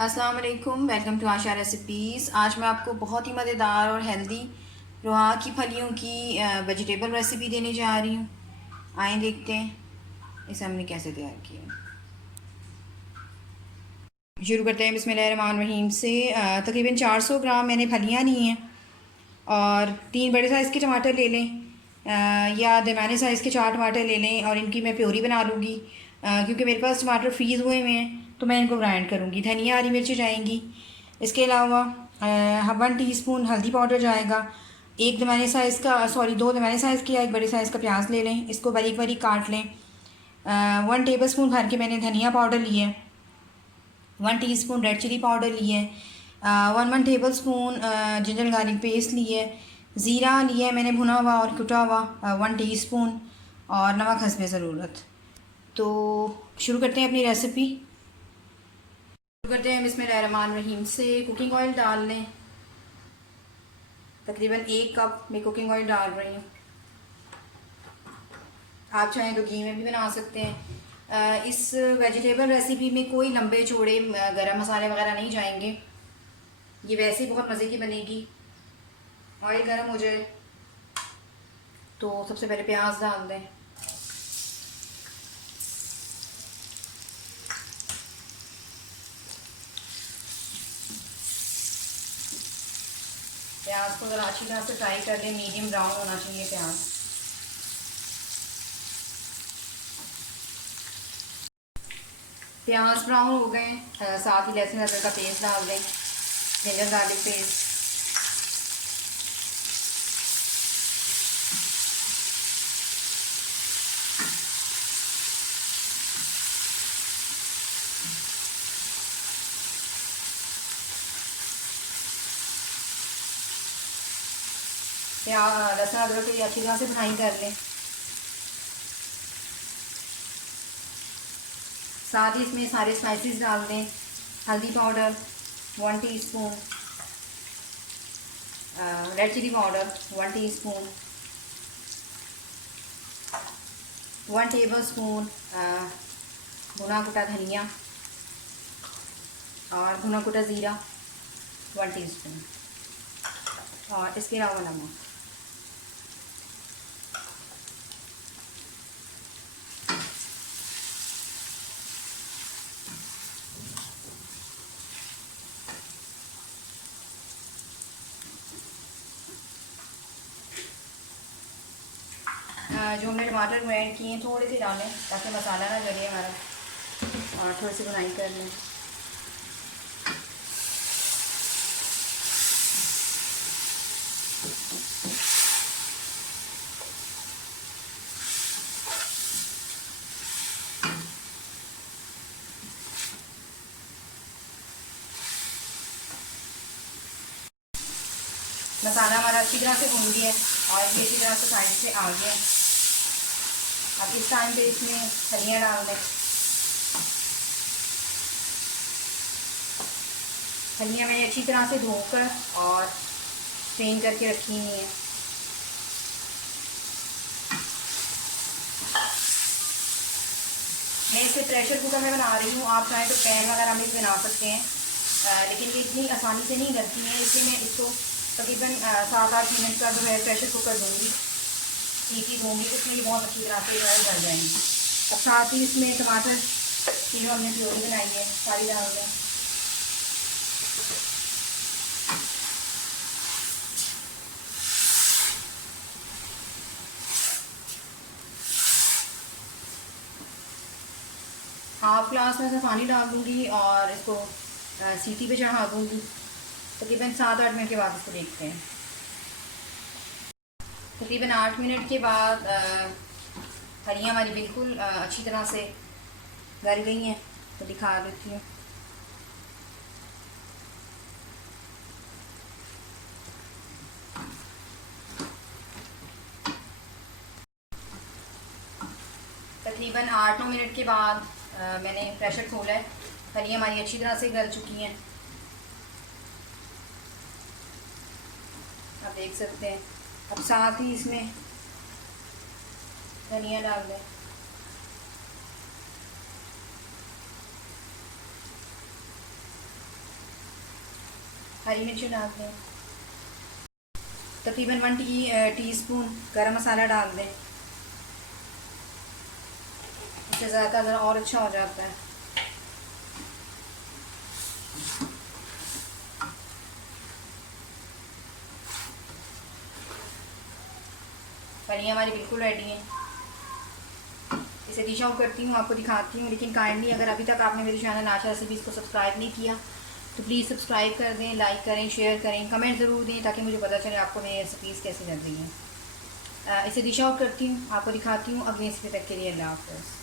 अस्सलाम वालेकुम, welcome to Asha recipes. आज मैं आपको बहुत ही मज़ेदार और हेल्दी रोहा की फलियों की वेजिटेबल रेसिपी देने जा रही हूँ। आइए देखते हैं इसे हमने कैसे तैयार किया। शुरू करते हैं बिस्मिल्लाहिर्रहमानिर्रहीम से। तकरीबन 400 ग्राम मैंने फलियाँ ली हैं और 3 बड़े साइज़ के टमाटर ले लें, या दरमियाने साइज़ के 4 टमाटर ले लें और इनकी मैं प्योरी बना लूँगी। क्योंकि मेरे पास टमाटर फ्रीज़ हुए हुए हैं तो मैं इनको ग्राइंड करूँगी। धनिया, हरी मिर्ची जाएंगी। इसके अलावा 1 टीस्पून हल्दी पाउडर जाएगा। एक दरमियाने साइज़ का सॉरी 2 दरमियाने साइज़ की या 1 बड़े साइज़ का प्याज ले लें, इसको बारीक बारीक काट लें। 1 टेबल स्पून भर के मैंने धनिया पाउडर लिया है। 1 टीस्पून रेड चिली पाउडर लिए है। 1 table spoon ginger garlic paste लिए है। ज़ीरा लिया है मैंने भुना हुआ और कुटा हुआ 1 टीस्पून, और नमक हस्बे ज़रूरत। तो शुरू करते हैं अपनी रेसिपी। शुरू करते हैं बिस्मिल्लाहिर्रहमानिर्रहीम से। कुकिंग ऑयल डाल लें। तकरीबन 1 कप मैं कुकिंग ऑयल डाल रही हूँ। आप चाहें तो घी में भी बना सकते हैं। इस वेजिटेबल रेसिपी में कोई लंबे चौड़े गरम मसाले वगैरह नहीं जाएंगे। ये वैसे ही बहुत मज़े की बनेगी। ऑयल गर्म हो जाए तो सबसे पहले प्याज डाल दें। प्याज को ज़रा अच्छी तरह से फ्राई कर लें। मीडियम ब्राउन होना चाहिए प्याज। प्याज ब्राउन हो गए, साथ ही लहसुन अदरक का पेस्ट डाल दें, जिंजर गार्लिक पेस्ट। लहसुन अदरक की अच्छी तरह से भुनाई कर लें। साथ ही इसमें सारे स्पाइसेस डाल दें। हल्दी powder 1 teaspoon, red chili powder 1 teaspoon, 1 table spoon भुना कुटा धनिया और भुना कुटा ज़ीरा 1 टीस्पून, और इसके अलावा नमक। जो हमने टमाटर ग्राइंड किए हैं थोड़े से डालें ताकि मसाला ना जले हमारा, और थोड़ी सी भुनाई कर लें। मसाला हमारा अच्छी तरह से भून गया है और ये अच्छी तरह से साइड से आ गया। अब इस टाइम पे इसमें धनिया डाल दें। धनिया मैंने अच्छी तरह से धोकर और स्ट्रेन करके रखी हुई है। मैं इसे प्रेशर कुकर में बना रही हूँ। आप चाहें तो पैन वगैरह में भी बना सकते हैं, लेकिन ये इतनी आसानी से नहीं बनती है, इसलिए मैं इसको तकरीबन 7-8 मिनट का जो है प्रेशर कुकर दूँगी, सीटी दूँगी, उसमें ये बहुत अच्छी तरह से जो है गल जाएंगी। अब साथ ही इसमें टमाटर की जो हमने प्योरी बनाई है सारी डाल दें। हाफ ग्लास में से पानी डाल दूँगी और इसको सीटी पे चढ़ा दूँगी। तकरीबन 7-8 मिनट के बाद इसको देखते हैं। तकरीबन 8 मिनट के बाद फलियाँ हमारी बिल्कुल अच्छी तरह से गल गई हैं, तो दिखा देती हूँ। तकरीबन 8-9 मिनट के बाद मैंने प्रेशर खोला है। फलियाँ हमारी अच्छी तरह से गल चुकी हैं, आप देख सकते हैं। अब साथ ही इसमें धनिया डाल दें। हरी मिर्ची डाल दें, तकरीबन 1 टीस्पून गरम मसाला डाल दें, इससे ज़ायका ज़रा और अच्छा हो जाता है। फलियाँ हमारी बिल्कुल रेडी हैं। इसे डिश आउट करती हूँ, आपको दिखाती हूँ। लेकिन काइंडली अगर अभी तक आपने मेरे चैनल आशा रेसिपीज़ को सब्सक्राइब नहीं किया तो प्लीज़ सब्सक्राइब कर दें, लाइक करें, शेयर करें, कमेंट ज़रूर दें ताकि मुझे पता चले आपको मेरी रेसिपीज़ कैसी लग रही हैं। इसे डिश आउट करती हूँ, आपको दिखाती हूँ। अगली रेसिपी तक के लिए अल्लाह हाफ़िज़।